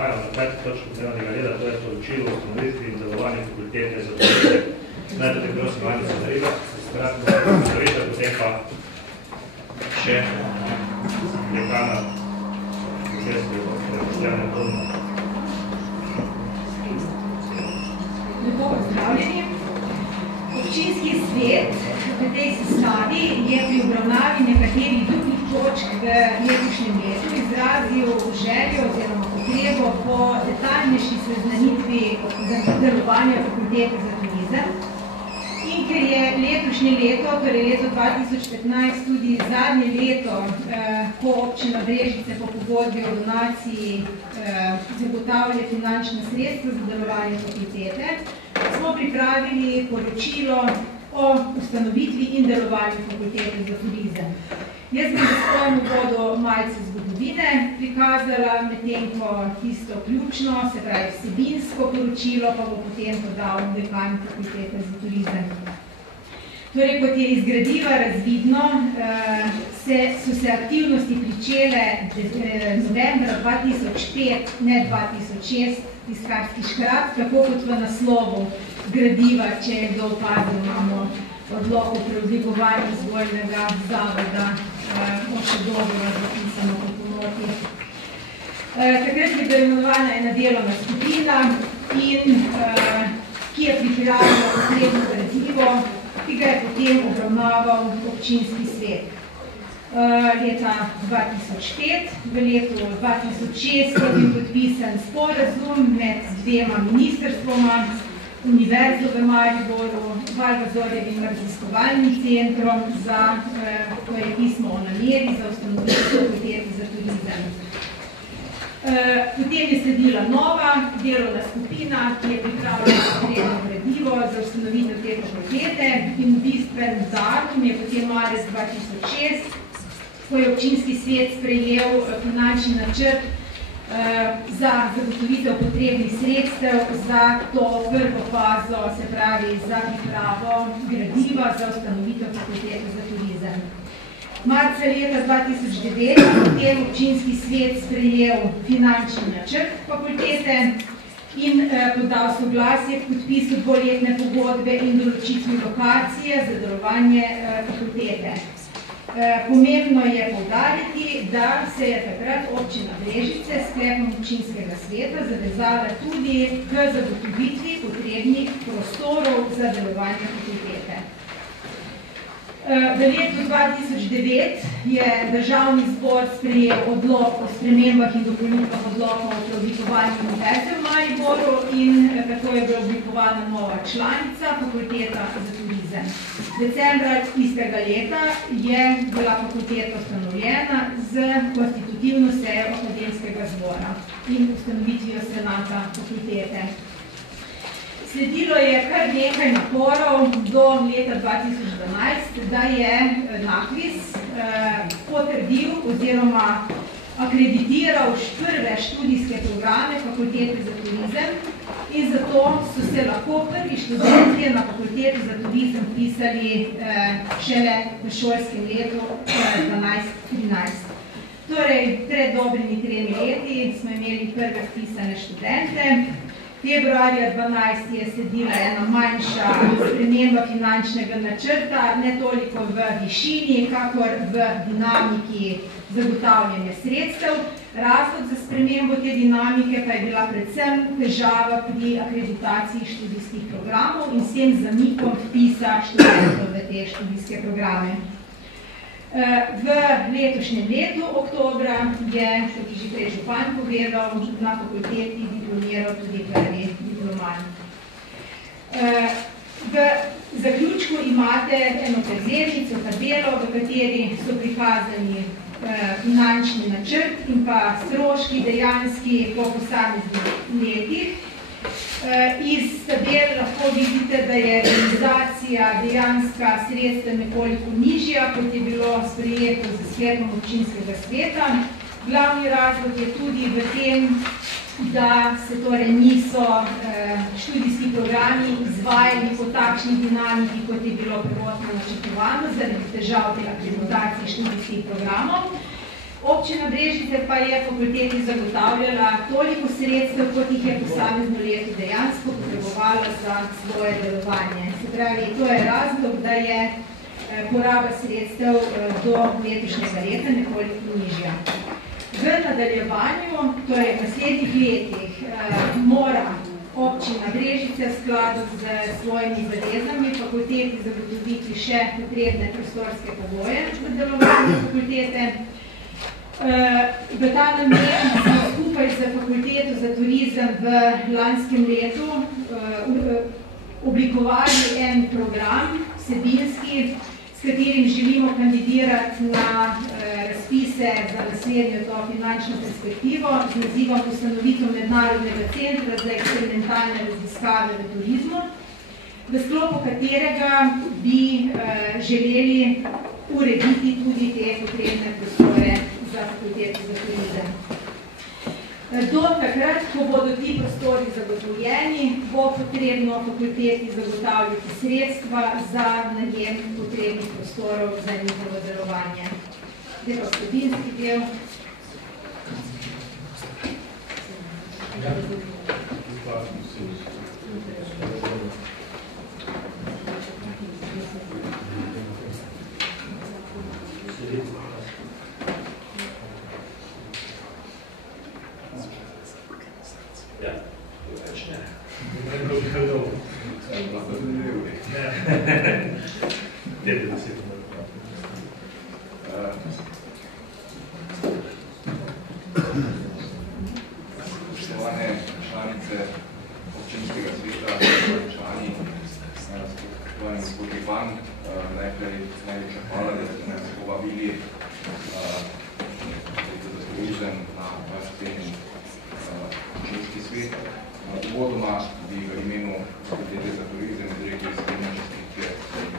prehajamo na 5. točko dnevnega reda, to je poročilo o ustanovitvi in delovanju fakultete za turizem. Najprej je prosim Anico Darila, skratno predstavitev, potem pa še dekana Boštjana Tolna. Lepo pozdravljeni. Občinski svet v tej sestavi je pri obravnavi nekaterih drugih točk v letošnjem letu izrazil željo oziroma potrebo po detaljnejši seznanitvi delovanja fakultete za turizem. In ker je letošnje leto, torej leto 2015, tudi zadnje leto, ko občina Brežice po pogodbi o donaciji zagotavlja finančna sredstva za delovanje fakultete, smo pripravili poročilo o ustanovitvi in delovanju fakultete za turizem. Jaz bom v svojem uvodu malce zgodovine prikazala, medtem ko tisto ključno, se pravi vsebinsko poročilo, pa bo potem podal dekan fakultete za turizem. Torej, kot je iz gradiva razvidno, so se aktivnosti pričele novembra 2005, ne 2006, tiskarski škrat, tako kot v naslovu gradiva, če je kdo opazil, imamo odlok o preoblikovanju vzgojnega zavoda, še dobro zapisano po pomoti. Takrat je bila imenovana ena delovna skupina, ki je pripravila potrebno gradivo, ki ga je potem obravnaval občinski svet. Leta 2005, v letu 2006 je bil podpisan sporazum med dvema ministrstvoma, Univerzo v Mariboru, Valvazorjevim raziskovalnim centrom za, to je pismo o nameri za ustanovitev fakultete za turizem. Potem je sledila nova delovna skupina, ki je pripravila potrebno gradivo za ustanovitev te fakultete in bistven datum je potem marec 2006, ko je občinski svet sprejel finančni načrt za zagotovitev potrebnih sredstev za to prvo fazo, se pravi za pripravo gradiva za ustanovitev fakultete za turizem. Marca leta 2009 je potem občinski svet sprejel finančni načrt fakultete in podal soglasje k podpisu dvoletne pogodbe in določitvi lokacije za delovanje fakultete. Pomembno je poudariti, da se je takrat občina Brežice s sklepom občinskega sveta zavezala tudi k zagotovitvi potrebnih prostorov za delovanje fakultete. V letu 2009 je Državni zbor sprejel odlok o spremembah in dopolnitvah odloka o preoblikovanju Univerze v Mariboru in tako je bila oblikovana nova članica, fakulteta za turizem. Decembra istega leta je bila fakulteta ustanovljena z konstitutivno sejo akademskega zbora in ustanovitvijo senata fakultete. Sledilo je kar nekaj naporov do leta 2012, da je NAKVIS potrdil oziroma akreditiral prve študijske programe fakultete za turizem in zato so se lahko prvi študentje na fakulteti za turizem pisali šele v šolskem letu 12-13. Torej, pred dobrimi 3 leti smo imeli prve vpisane študente. Februarja 2012 je sledila ena manjša sprememba finančnega načrta, ne toliko v višini, kakor v dinamiki zagotavljanja sredstev. Razlog za spremembo te dinamike pa je bila predvsem težava pri akreditaciji študijskih programov in s tem zamikom vpisa študentov v te študijske programe. V letošnjem letu, oktobra, je, kot je že prej župan povedal, na fakulteti diplomiral tudi prvi diplomant. V zaključku imate eno prezernico, tabelo, v kateri so prikazani finančni načrt in pa stroški dejanski po posameznih letih. Iz tabel lahko vidite, da je realizacija dejanska sredstva nekoliko nižja, kot je bilo sprejeto z sklepom občinskega sveta. Glavni razlog je tudi v tem, da se torej niso študijski programi izvajali po takšni dinamiki, kot je bilo prvotno načrtovano, zaradi težav pri akreditaciji študijskih programov. Občina Brežice pa je fakulteti zagotavljala toliko sredstev, kot jih je posamezno leto dejansko potrebovala za svoje delovanje. Se pravi, to je razlog, da je poraba sredstev do letošnjega leta nekoliko nižja. V nadaljevanju, torej v naslednjih letih, mora občina Brežice v skladu z svojimi zavezami fakulteti zagotoviti še potrebne prostorske pogoje za delovanje fakultete. V ta namen smo skupaj z Fakulteto za turizem v lanskem letu oblikovali en program vsebinski, s katerim želimo kandidirati na razpise za naslednjo to finančno perspektivo z nazivom Ustanovitev Mednarodnega centra za eksperimentalne raziskave v turizmu, v sklopu katerega bi želeli urediti tudi te potrebne prostore za Fakulteto za turizem. Do takrat, ko bodo ti prostori zagotovljeni, bo potrebno fakulteti zagotavljati sredstva za najem potrebnih prostorov za njihovo delovanje. Zdaj pa vsebinski del. Spoštovane članice občinskega sveta, člani, spoštovani gospod Ivan, najprej najlepša hvala, da ste nas povabili za turizem na vaš cenjen občinski svet. Uvodoma bi v imenu Fakultete za turizem izrekel iskrene čestitke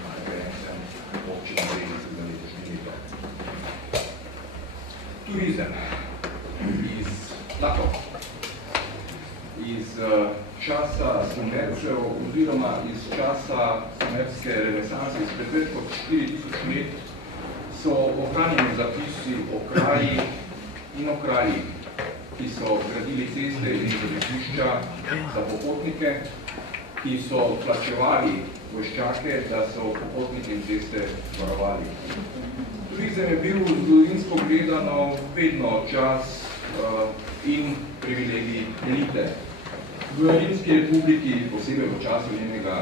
nagrajencem občine Brežice za letošnje leto. Turizem iz časa Sumercev oziroma iz časa sumerske renesanse izpred več kot 4000 let so ohranjeni zapisi o kraji in o krajih, ki so gradili ceste in zavetišča za popotnike, ki so plačevali vojščake, da so popotnike in ceste varovali. Turizem je bil zgodovinsko gledano vedno čas in privilegij elite. V Rimski republiki, posebej v času njenega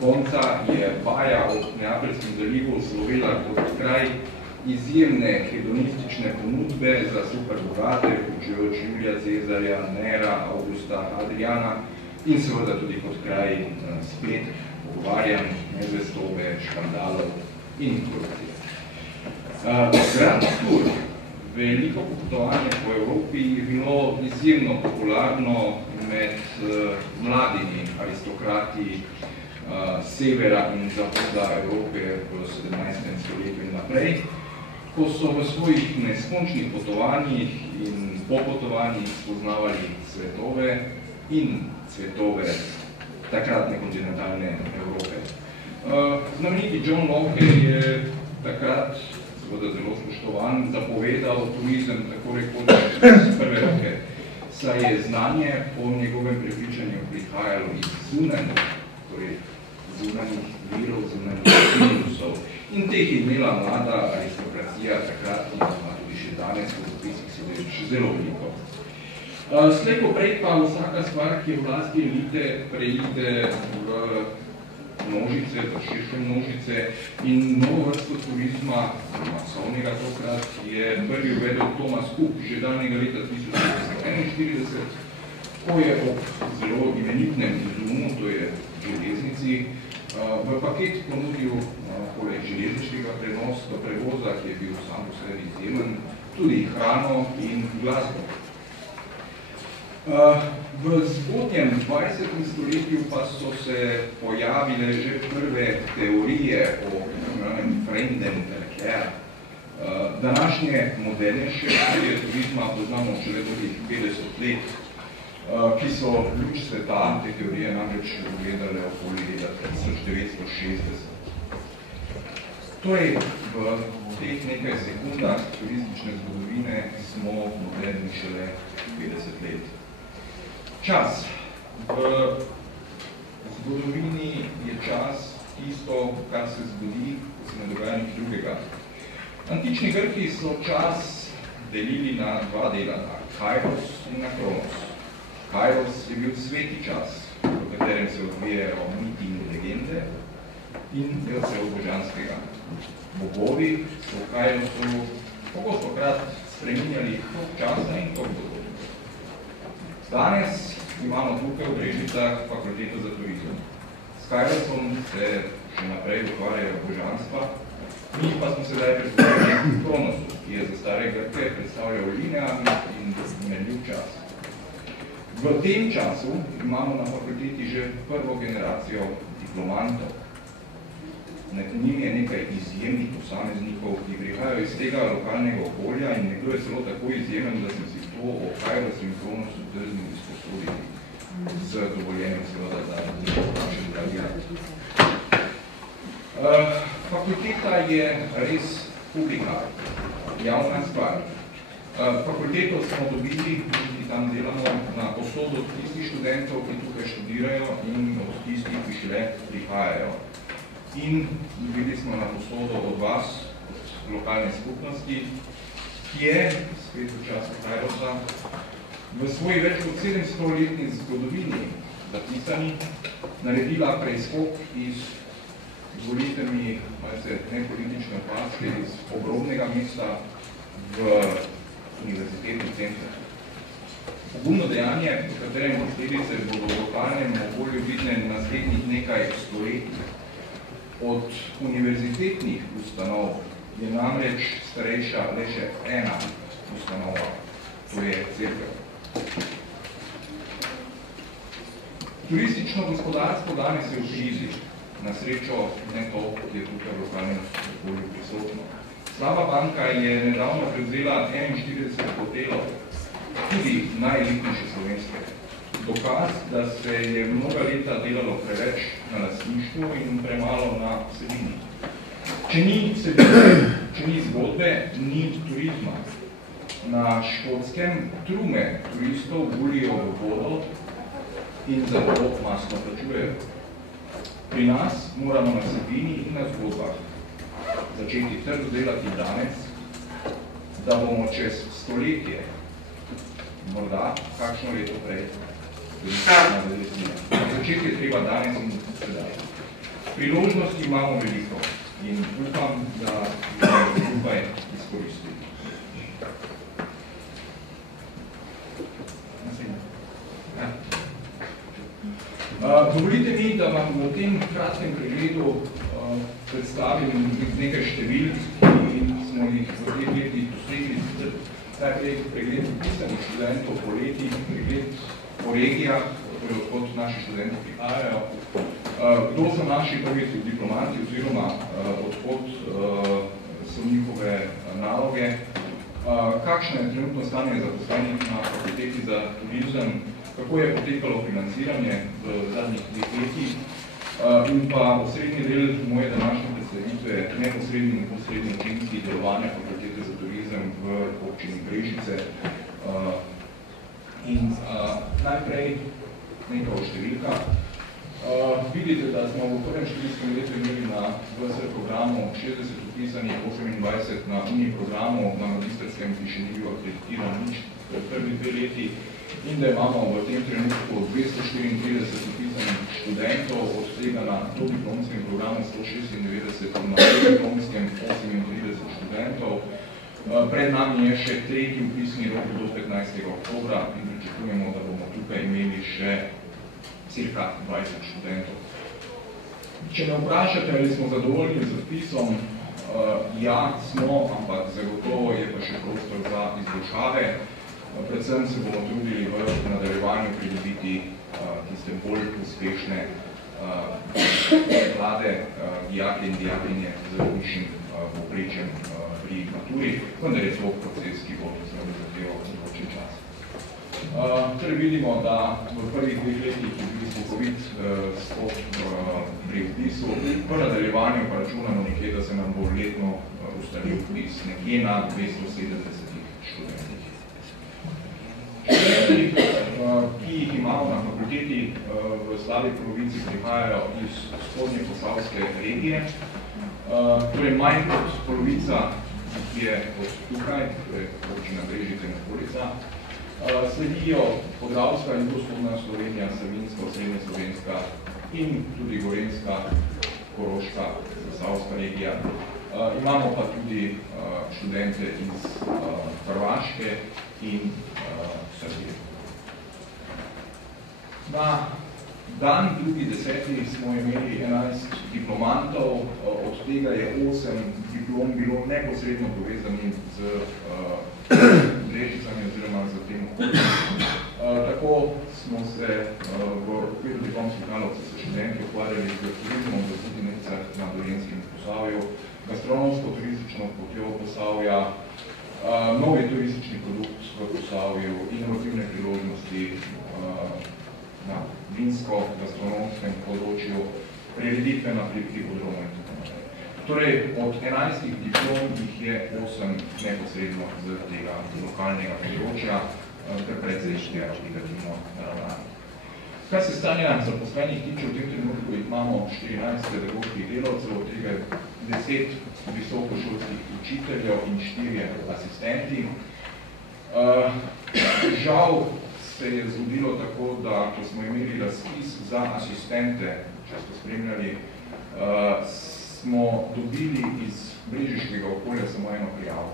konca, je Baja ob Neapeljskem zalivu slovela kot kraj izjemne hedonistične ponudbe za superbogate, vključujoč Julija Cezarja, Nera, Augusta, Adriana in seveda tudi kot kraj spet pogovarjanj, nezvestobe, škandalov in korupcije. Grand Tour, veliko popotovanje po Evropi, je bilo izjemno popularno med mladimi aristokrati severa in zahoda Evrope v 17. stoletju in naprej, ko so v svojih neskončnih potovanjih in popotovanjih spoznavali svetove in cvetove takratne kontinentalne Evrope. Znameniti John Locke je takrat, seveda zelo spoštovan, zapovedal turizem tako rekoč z prve roke, saj je znanje po njegovem prepričanju prihajalo iz zunanjih, torej zunanjih virov, zunanjih minusov. In teh je imela mlada aristokracija takrat in tudi še danes v zapisih sodeč zelo veliko. Slej ko prej pa vsaka stvar, ki je v lasti elite, preide v množice, v širše množice in novo vrsto turizma, masovnega tokrat, je prvi uvedel Thomas Cook že danega leta 1941, ko je ob zelo imenitnem izumu, to je železnici, v paket ponudil poleg železniškega prevoza, ki je bil sam po sebi izjemen, tudi hrano in glasbo. V zgodnjem 20. stoletju pa so se pojavile že prve teorije o Fremdenverkehr. Današnje modernejše turizma poznamo šele dolgih 50 let, ki so luč sveta te teorije namreč ugledale okoli leta 1960. Torej, v teh nekaj sekundah turistične zgodovine smo moderni šele 50 let. Čas. V zgodovini je čas tisto, kar se zgodi, ko se ne dogaja nič drugega. Antični Grki so čas delili na dva dela, na kairos in na kronos. Kairos je bil sveti čas, v katerem se odvijajo miti in legende, in del se božanskega. Bogovi so v kairosu pogostokrat spreminjali tok časa in tok dogodkov. Danes imamo tukaj v Brežicah fakulteto za turizem. S kairosom se še naprej ukvarjajo božanstva, mi pa smo sedaj predstavljali kronosu, ki je za stare Grke predstavljal linearni in menljiv čas. V tem času imamo na fakulteti že prvo generacijo diplomantov. Med njim je nekaj izjemnih posameznikov, ki prihajajo iz tega lokalnega okolja in nekdo je celo tako izjemen, da sem si to o kairosu in kronosu drznil izposoditi. Z dovoljenjem seveda za naše zdravila. Fakulteta je res publika, javna stvar. Fakulteto smo dobili, ki tam delamo, na posodo od tistih študentov, ki tukaj študirajo in od tistih, ki šele prihajajo. In dobili smo na posodo od vas, od lokalne skupnosti, ki je, spet v času kairosa, v svoji več kot 700-letni zgodovini zapisani, naredila preskok iz, izvolite mi, malce nepolitične opaske, iz obrobnega mesta v univerzitetni center. Pogumno dejanje, v katerem posledice bodo v lokalnem okolju vidne naslednjih nekaj stoletij. Od univerzitetnih ustanov je namreč starejša le še ena ustanova, to je cerkev. Turistično gospodarstvo danes je v krizi. Na srečo ne to, kot je tukaj v lokalnem okolju prisotno. Slaba banka je nedavno prevzela 41 hotelov, tudi najelitnejše slovenske. Dokaz, da se je mnoga leta delalo preveč na lastništvu in premalo na vsebini. Če ni vsebine, če ni zgodbe, ni turizma. Na Škotskem trume turistov gulijo v vodo in zato masno plačujejo. Pri nas moramo na vsebini in na zgodbah začeti trg delati danes, da bomo čez stoletje, morda kakšno leto prej, začeti je treba danes in sedaj. Priložnosti imamo veliko in upam, da bomo skupaj izkoristili. Dovolite mi, da vam v tem kratkem pregledu predstavim nekaj števil, ki smo jih v teh letih dosegli. Najprej pregled pisanih študentov po letih, pregled po regijah, odkot naši študenti prihajajo, kdo so naši prvi diplomanti oziroma odkot so njihove naloge, kakšno je trenutno stanje zaposlenih na fakulteti za turizem, kako je potekalo financiranje v zadnjih letih in pa osrednji del moje današnje predstavitve, neposredni in posredni učinki delovanja fakultete za turizem v občini Brežice. In najprej nekaj o številkah. Vidite, da smo v prvem študijskem letu imeli na VSR programu 60 upisanih, 28 na uni programu, na magistrskem, ki še ni bil akreditiran nič v prvi 2 leti, in da imamo v tem trenutku 234 upisanih študentov, od tega na dodiplomskem programu 196 in na diplomskem 38 študentov. Pred nami je še tretji upisni rok do 15. oktobra in pričakujemo, da bomo tukaj imeli še cirka 20 študentov. Če me vprašate, ali smo zadovoljni z vpisom, ja, smo, ampak zagotovo je pa še prostor za izboljšave. Predvsem se bomo trudili v nadaljevanju pridobiti tiste bolj uspešne mlade dijake in dijakinje z višjim povprečjem pri maturi, vendar je to proces, ki bo zahteval določen čas. Torej vidimo, da v prvih 2 letih je bil skokovit skok pri vpisu, v nadaljevanju pa računamo nekje, da se nam bo letno ustalil vpis nekje na 270 študentih. Študenti, ki jih imamo na fakulteti v slabi polovici, prihajajo iz spodnje posavske regije. Torej manj kot polovica, ki je od tukaj, torej občina Brežice in okolica, sledijo Podravska in vzhodna Slovenija, Savinjska, Osrednja Slovenska in tudi Gorenjska, Koroška, Zasavska regija. Imamo pa tudi študente iz Hrvaške in Srbije. Na dan 2.10. smo imeli 11 diplomantov, od tega je 8 diplom bilo neposredno povezani z Brežicami oziroma z tem okoljem. Tako smo se v okviru diplomskih nalog s študenti ukvarjali z turizmom v Studenicah na Dolenjskem Posavju, gastronomsko-turistično potjo Posavja, novi turistični produkt v Posavju, inovativne priložnosti na vinsko-gastronomskem področju, prireditve na hipodromu in tako naprej. Torej, od 11 diplom jih je 8 neposredno z tega lokalnega področja, kar precej aplikativno naravnano. Kar se stanja zaposlenih tiče, v tem trenutku imamo 14 pedagoških delavcev, od tega 10 visokošolskih učiteljev in 4 asistenti. Žal se je zgodilo tako, da ko smo imeli razpis za asistente, če ste spremljali, smo dobili iz brežiškega okolja samo eno prijavo.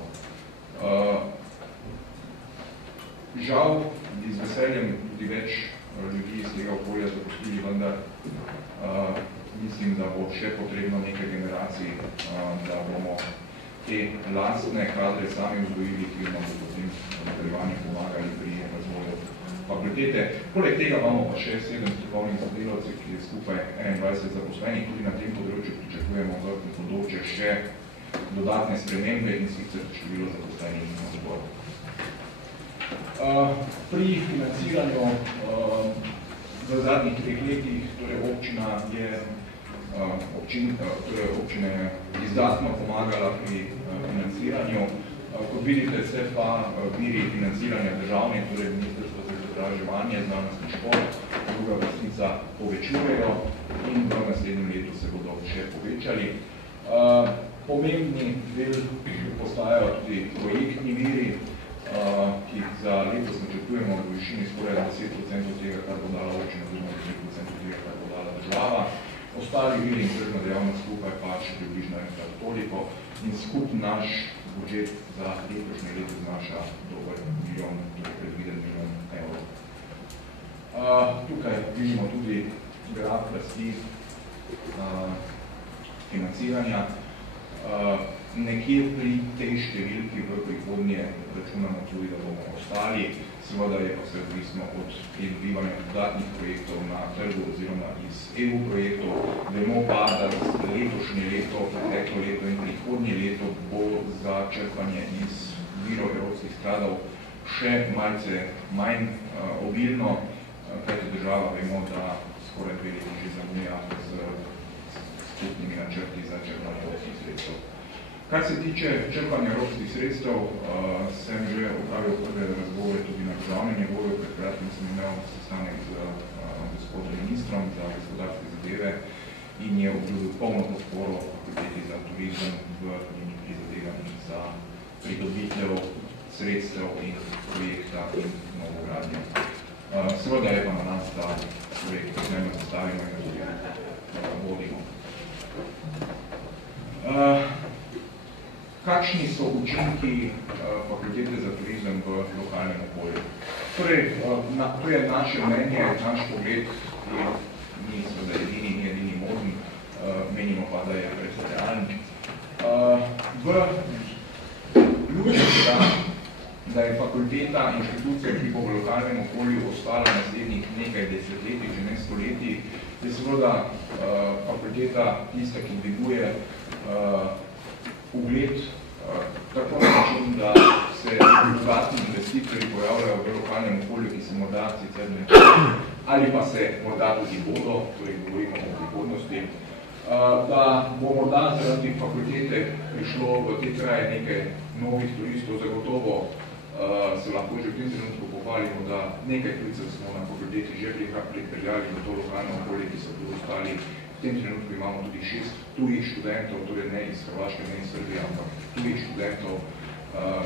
Žal, z veseljem tudi več ljudi iz tega okolja zapustili, vendar mislim, da bo še potrebno nekaj generacij, da bomo te lastne kadre sami vzgojili, ki nam bo potem v nadaljevanju pomagali pri razvoju fakultete. Poleg tega imamo pa še 7 strokovnih sodelavcev, ki je skupaj 21 zaposlenih. Tudi na tem področju pričakujemo v bodoče še dodatne spremembe in sicer število zaposlenih na zboru. Pri financiranju v zadnjih 3 letih, torej občina je izdatno pomagala pri financiranju. Kot vidite, se pa viri financiranja državne, torej Ministrstvo za izobraževanje, znanost in šport, druga vrstica povečujejo in v naslednjem letu se bodo še povečali. Pomembni del postajajo tudi projektni viri, ki za letos načrtujemo v višini skoraj 10% tega, kar bo dala občina, oziroma 10% tega, kar bo dala država. Ostali viri in tržna dejavnost skupaj pa še približno enkrat toliko in skupni naš budžet za letošnje leto znaša dober milijon, torej predviden milijon evrov. Tukaj vidimo tudi graf rasti financiranja. Nekje pri tej številki v prihodnje računamo tudi, da bomo ostali. Seveda je pa vse odvisno od pridobivanja dodatnih projektov na trgu oziroma iz EU projektov. Vemo pa, da letošnje leto, preteklo leto in prihodnje leto bo za črpanje iz virov evropskih skladov še malce manj obilno, kajti država vemo, da skoraj 2 leti že zamuja z skupnimi načrti za črpanje evropskih sredstev. Kar se tiče črpanja evropskih sredstev, sem že opravil prve razgovore tudi na državnem nivoju, pred kratkim sem imel sestanek z gospodom ministrom za gospodarske zadeve in je obljubil polno podporo fakulteti za turizem v njenih prizadevanjih za pridobitev sredstev in projekta in novogradnje. Seveda je pa na nas, da projekt pozneje zastavimo in ga vodimo. Kakšni so učinki fakultete za turizem v lokalnem okolju? Torej, to je naše mnenje, naš pogled, ki ni seveda edini moden, menimo pa, da je precej realen. V luči tega, da je fakulteta inštitucija, ki bo v lokalnem okolju ostala naslednjih nekaj desetletij, že ne stoletij, je seveda fakulteta tista, ki dviguje ugled tako na način, da se dodatni investitorji pojavljajo v lokalnem okolju, ki se morda sicer ne ali pa se morda tudi bodo, torej govorimo o prihodnosti, da bo morda zaradi fakultete prišlo v te kraje nekaj novih turistov, zagotovo se lahko že v tem trenutku pohvalimo, da nekaj tujcev smo na fakulteti že pripeljali v to lokalno okolje, ki so tu ostali. V tem trenutku imamo tudi 6 tujih študentov, torej ne iz Hrvaške, ne iz Srbije, ampak tujih študentov,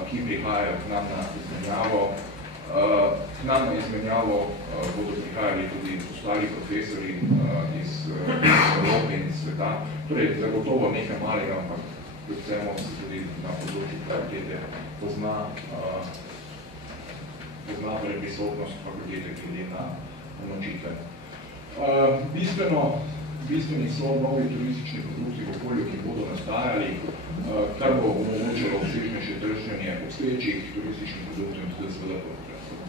ki prihajajo k nam na izmenjavo. K nam na izmenjavo bodo prihajali tudi ostali profesori iz Evrope in sveta. Torej, zagotovo nekaj malega, ampak predvsem se tudi na področju fakultete pozna prisotnost fakultete glede na odločitve. Bistveni so novi turistični produkti v okolju, ki bodo nastajali, kar bo omogočilo obsežnejše trženje obstoječih turističnih produktov in tudi seveda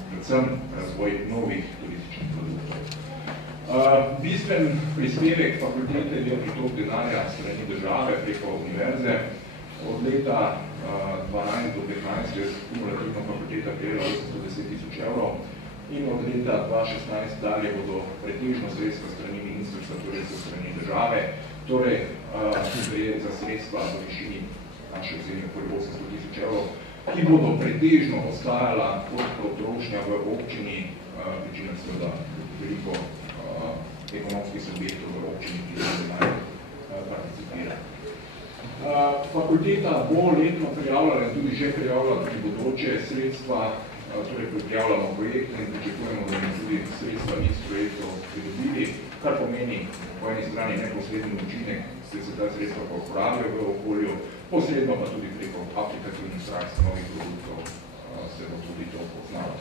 predvsem razvoj novih turističnih produktov. Bistven prispevek fakultete je pritok denarja strani države preko univerze. Od leta 2012 do 2015 je kumulativno fakulteta prejela 810 000 evrov in od leta 2016 dalje bodo pretežno sredstva strani ministrstva, torej so strani države, torej za sredstva v višini naše oceni okoli 800 000 evrov, ki bodo pretežno ostajala kot potrošnja v občini, pričina seveda veliko ekonomskih subjektov v občini, ki se naj participira. Fakulteta bo letno prijavljala in tudi že prijavljala tudi bodoče sredstva, torej prijavljamo projekte in pričakujemo, da bomo tudi sredstva iz projektov pridobili, kar pomeni po eni strani neposredni učinek, se ta sredstva pa uporabljajo v okolju, posredno pa tudi preko aplikativnih praks novih produktov se bo tudi to poznalo.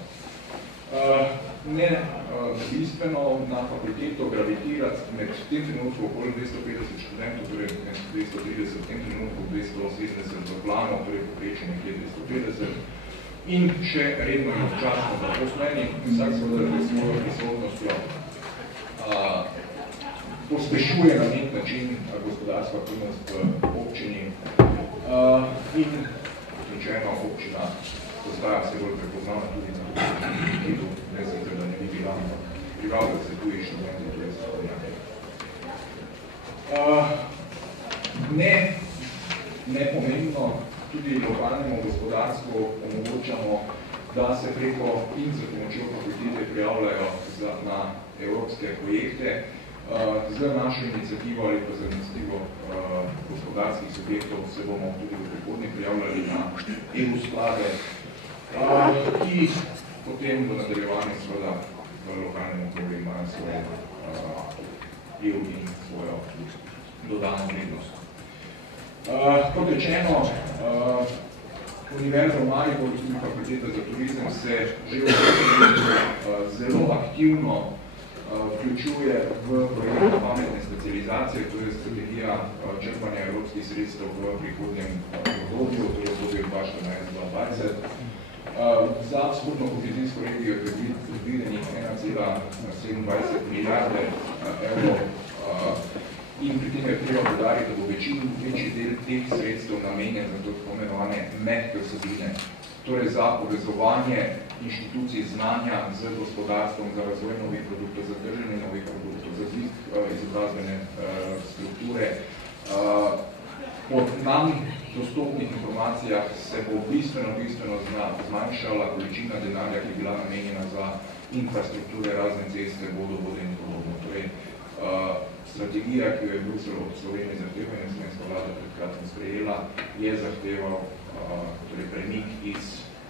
Bistveno na fakulteto gravitirati med tem trenutku okoli 250 študentov, torej 230, v tem trenutku 270 v planu, torej poprečje nekje 250 in še redno in občasno zaposleni, vsak seveda s svojo prisotnostjo pospešuje na nek način gospodarska aktivnost v občini in rečeno občina postaja vse bolj prepoznana tudi na tudi, ne sicer, da ne bi bila, ampak pripravljajo se tuji študenti, tudi strokovnjaki. Nepomembno tudi lokalnemu gospodarstvu omogočamo, da se preko in za pomočjo fakultete prijavljajo na evropske projekte. Z našo inicijativo ali pa za inicijativo gospodarskih subjektov se bomo tudi v prihodnje prijavljali na EU sklade, ki potem v nadaljevanju seveda v lokalnem okolju imajo svoje EU in svojo dodano vrednost. Kot rečeno, Univerza v Mariboru in Fakulteta za turizem se že zelo aktivno vključuje v projekt pametne specializacije, to je strategija črpanja evropskih sredstev v prihodnjem obdobju, to je obdobje 2014-2020. Za vzhodno kohezijsko regijo je predvidenih 1,27 milijarde evrov in pri tem je treba podariti, da bo večji del teh sredstev namenjen za to pomenovane mehke vsebine, torej za povezovanje inštitucij znanja z gospodarstvom, za razvoj novih produktov, za trženje novih produktov, za dvig izobrazbene strukture. Po nam dostopnih informacijah se bo bistveno zmanjšala količina denarja, ki je bila namenjena za infrastrukture, razne ceste, vodovode in podobno. Torej, strategija, ki jo je Bruselj od Slovenije zahteval in slovenska vlada predkratno sprejela, je zahteval premik iz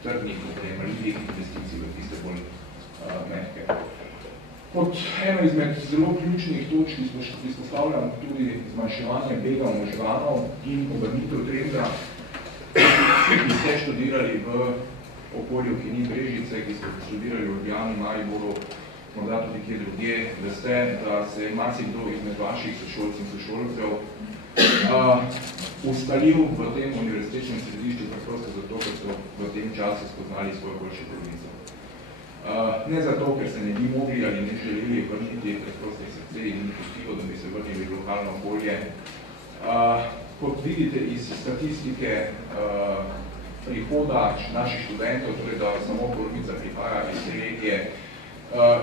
trdnih, oprejemljivih investicij v tiste bolj mehke. Kot eno izmed zelo ključnih točk izpostavljam tudi zmanjševanje bega možganov in obrnitev trenda, ki ste študirali v okolju, ki ni Brežice, ki ste študirali v Ljubljani, Mariboru, morda tudi kje drugje, veste, da se je marsikdo izmed vaših sošolcev in sošolcev ustalil v tem univerzitetnem središču preprosto zato, ker so v tem času spoznali svoj boljši provinco. Ne zato, ker se ne bi mogli ali ne želeli vrniti preprosto iz srce in ni pustilo, da bi se vrnili v lokalno okolje. Kot vidite iz statistike, prihoda naših študentov, torej da samo polovica prihaja iz te regije,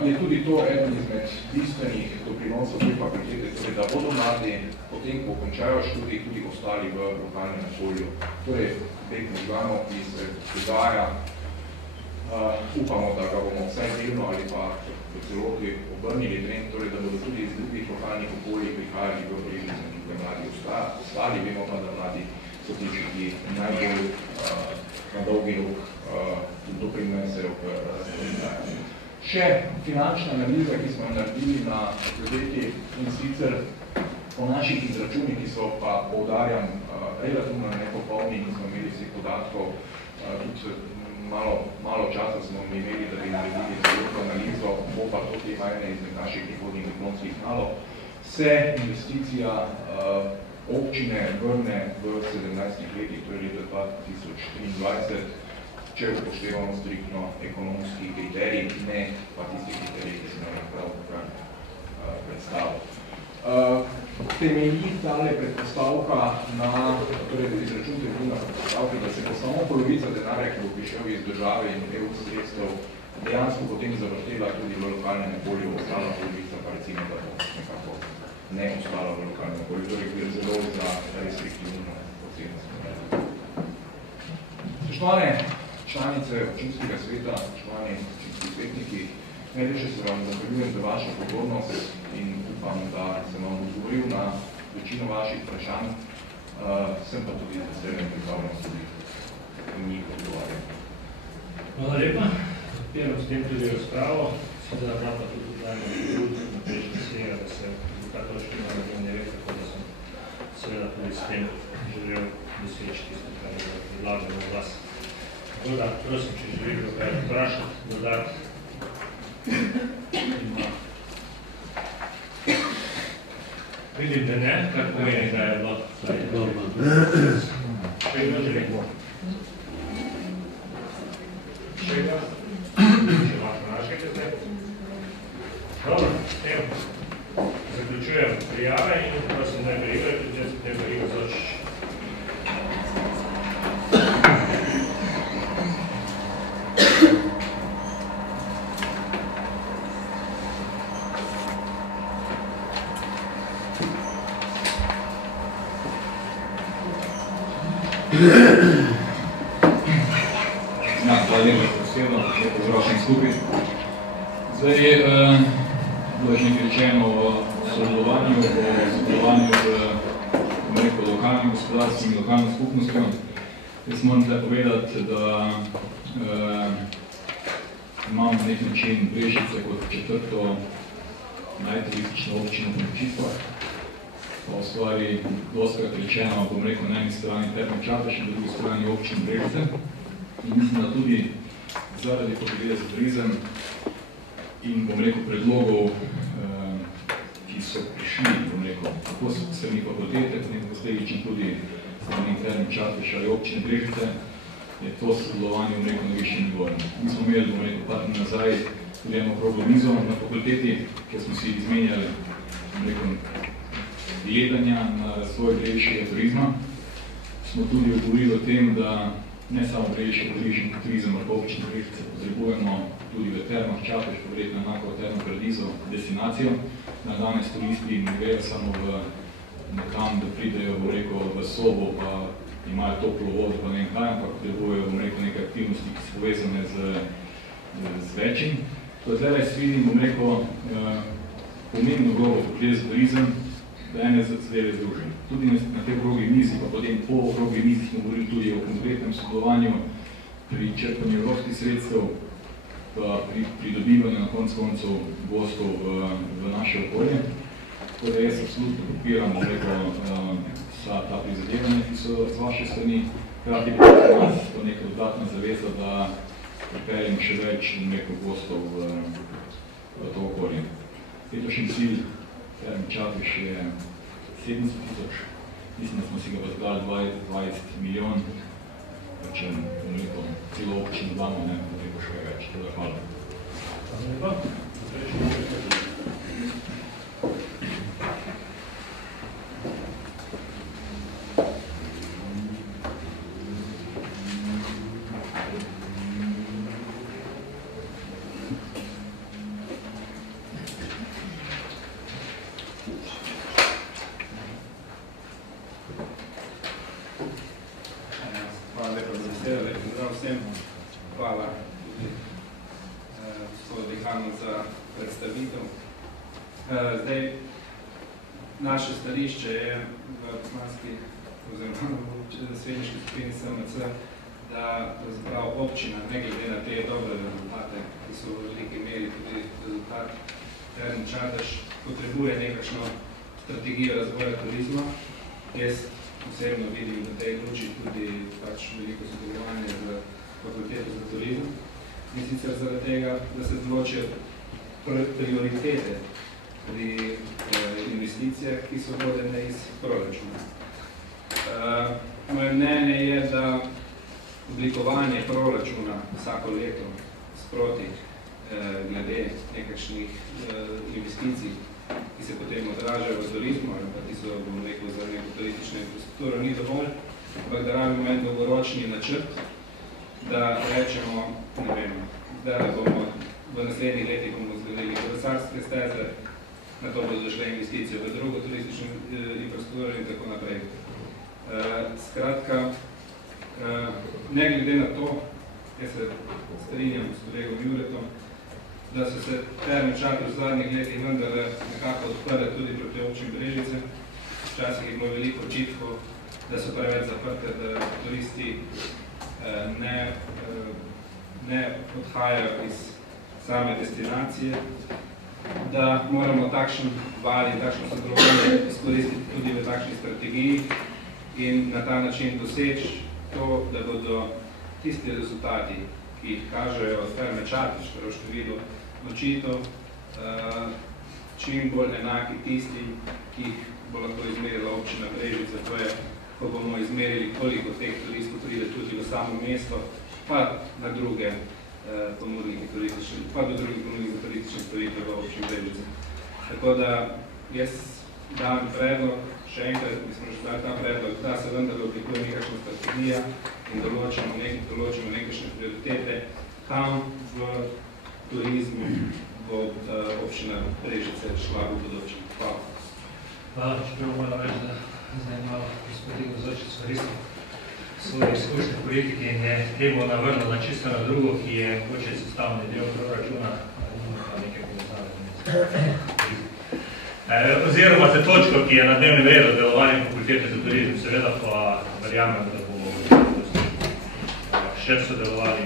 je tudi to eden izmed bistvenih doprinosov te fakultete, torej da bodo mladi, potem ko končajo študij, tudi ostali v lokalnem okolju. Torej, beg možganov, ki se dogaja, upamo, da ga bomo vsaj delno ali pa v celoti obrnili trend, torej da bodo tudi iz drugih lokalnih okolij prihajali v Brežice in tukaj mladi ostali. Vemo pa, da mladi so tiči, ki najbolj na dolgi rok doprinesejo k razvoju. Še finančna analiza, ki smo jo naredili na podjetji, in sicer po naših izračunih, ki so pa, poudarjam, relativno nepopolni in smo imeli vseh podatkov, tudi malo časa smo imeli, da bi naredili celotno analizo, bo pa to tema ene izmed naših prihodnjih diplomskih nalog, se investicija občine vrne v 17 letih, to je leta 2023, če upoštevamo striktno ekonomski kriterij, ne pa tisti kriterij, ki se nam prav predstavil. Temelji tale predpostavka na, torej izračun temelji na predpostavki, da se bo samo polovica denarja, ki bo prišel iz države in EU sredstev, dejansko potem zavrtela tudi v lokalnem okolju, ostala polovica pa recimo, da bo nekako ne ostala v lokalnem okolju, torej gre zelo za restriktivno oceno. Spoštovane članice občinskega sveta, spoštovani občinski svetniki, najlepše se vam zahvaljujem za vašo pozornost in upam, da sem vam odgovoril na večino vaših vprašanj, sem pa tudi z veseljem pripravljen tudi njih odgovarjati. Hvala lepa. Odpiram s tem tudi razpravo. Seveda prav pa tudi dajmo odgovoriti na prejšnji seji, da se ta točka na dnevni red, tako da sem seveda tudi s tem želel doseči tisto, kar je predlagano v vas. Tako da, prosim, če želim kaj vprašati, dodati. Vidim, da ne, kar pomeni, da je bilo. Še eno želim. Še eno. Če lahko naškajte zdaj. Dobro, s tem zaključujem prijave in prosim, da je Igor, tudi da je Igor Zočič. Hvala lepa za besedo, lepo zdrav skupaj. Zdaj, bilo je že nekaj rečeno o sodelovanju z lokalnim gospodarskim in lokalnim skupnostjo. Jaz moram tukaj povedati, da imam na nek način Brežice kot četrto najturistično občino v Močitvah. Pa v stvari dostakrat rečeno, bom rekel, na eni strani Terme Čatež, na drugi strani občin Brežice. In mislim, da tudi zaradi potrebe za turizem in, bom rekel, predlogov, ki so prišli, bom rekel, tako so strani fakultete, posledično tudi strani Terme Čatež ali občine Brežice, je to sodelovanje, bom rekel, na višjem nivoju. Mi smo imeli, bom rekel, par dni nazaj tudi eno okroglo mizo na fakulteti, kjer smo si izmenjali, bom rekel, gledanja na razvoj brežiškega turizma. Smo tudi govorili o tem, da ne samo brežiški turizem, ampak občine Brežice potrebujemo tudi v Termah Čatež, pa verjetno enako v Termo Paradiso, destinacijo. Na danes turisti ne grejo samo nekam, da pridejo, bom rekel, v sobo, pa imajo toplo vodo, pa ne vem kaj, ampak potrebujejo, bom rekel, neke aktivnosti, ki so povezane z večjim. Tukaj jaz vidim, bom rekel, pomembno govor pogled za turizem, da ene zadeve združen. Tudi na tej okrogli mizi, pa potem po okrogli mizi smo govorili tudi o konkretnem sodelovanju pri črpanju evropskih sredstev, pa pri pridobivanju na koncu gostov v naše okolje. Tako da jaz absolutno podpiram, vsa ta prizadevanja, ki so z vaše strani, hkrati pa nas to neka dodatna zaveza, da pripeljemo še več gostov v to okolje. Letošnji cilj Terme Čatež je 700 000, mislim, da smo si ga vzgali 20 milijon, če celo občino damo, ne bo še več. Hvala. Hvala lepa. predstavitev. Zdaj, naše stališče je v poslanski oziroma v srednjiški skupini SMC, da občina, ne glede na te dobre rezultate, ki so v veliki meri tudi rezultat Term Čatež, potrebuje nekakšno strategijo razvoja turizma. Jaz osebno vidim v tej luči tudi veliko sodelovanje z fakulteto za turizem in sicer zaradi tega, da se določijo prioritete pri investicijah, ki so vodene iz proračuna. Moje mnenje je, da oblikovanje proračuna vsako leto sproti glede nekakšnih investicij, ki se potem odražajo v turizmu, ali pa ki so, bom rekel, za neko turistično infrastrukturo, ni dovolj, ampak da rabimo en dolgoročni načrt, da rečemo, ne vem, zdaj bomo v naslednjih letih bomo zgradili kolesarske steze, na to bodo šle investicije v drugo turistično infrastrukturo in tako naprej. Skratka, ne glede na to, jaz se strinjam s kolegom Juretom, da so se Terme Čatež v zadnjih letih vendarle nekako odprle tudi proti občini Brežice. Včasih je bilo veliko očitkov, da so preveč zaprte, da turisti ne odhajajo iz same destinacije, da moramo takšen val in takšno sodelovanje izkoristiti tudi v takšni strategiji in na ta način doseči to, da bodo tisti rezultati, ki jih kažejo Terme Čatež, torej v številu nočitev, čim bolj enaki tistim, ki jih bo lahko izmerila občina Brežice, to je, ko bomo izmerili, koliko teh turistov pride tudi v samo mesto, pa na druge ponudnike turistične, pa do drugih ponudnikov turistične storitve v občini Brežice. Tako da jaz dam predlog, še enkrat, mi smo že dali ta predlog, da se vendar oblikuje nekakšna strategija in določimo nekakšne prioritete, kam v turizmu bo občina Brežice šla v bodoče. Hvala. Hvala, čeprav moram reči, da zdaj malo gospodin Zočic skoristil svoje izkušnje politike in je temu navrnil na čisto na drugo, ki je mogoče sestavni del proračuna, pa nekaj komentarjev. Oziroma za točko, ki je na dnevnem redu delovanja fakultete za turizem, seveda pa verjamem, da bomo še sodelovali.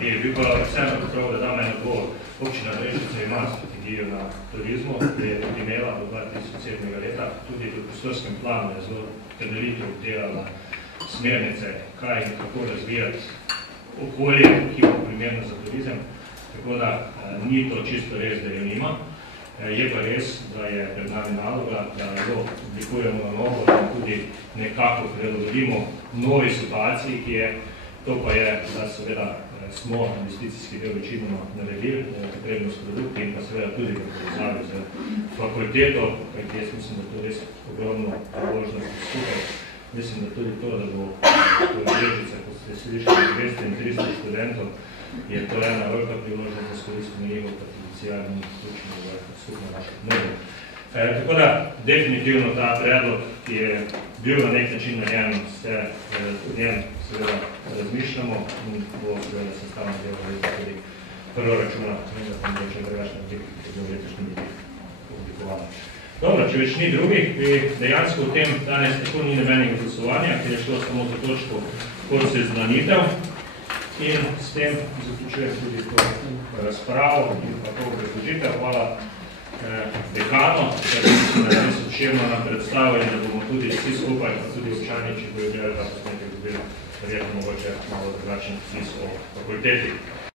Bi pa vseeno prav, da dam en odgovor. Občina Brežice ima strategijo na turizmu, ki je tudi imela do 2007. leta, tudi v prostorskem planu je zelo temeljito obdelala smernice, kaj in kako razvijati okolje, ki bo primerno za turizem. Tako da ni to čisto res, da jo nima. Je pa res, da je pred nami naloga, da jo oblikujemo na novo in tudi nekako prilagodimo novi situaciji, ki je, to pa je, da seveda smo investicijski del večinoma naredili, potrebnost produkti in pa seveda tudi v povezavi z fakulteto, kajti jaz mislim, da to res ogromno priložnost skupaj. Mislim, da tudi to, da bo v Brežice, ko ste slišali 200 in 300 študentov, je to ena velika priložnost, da skoristimo njegov potencijalni vključni v skupno našo dnevo. Tako da, definitivno ta predlog, ki je bil na nek način narejen, v njem seveda razmišljamo in bo seveda sestavno delo tudi proračuna, da tam bo še drugačne oblike, ki bo v letošnjem letu oblikovano. Dobro, če več ni drugih, bi dejansko v tem danes tako ni nobenega glasovanja, ker je šlo samo za točko kot seznanitev in s tem zaključujem tudi to razpravo in pa to obrazložitev. Hvala dekano, ker mislim, da res obširno nam predstavili, da bomo tudi vsi skupaj, pa tudi občani, če bojo gledali ta posnetek, dobili verjetno mogoče malo drugačen vtis o fakulteti.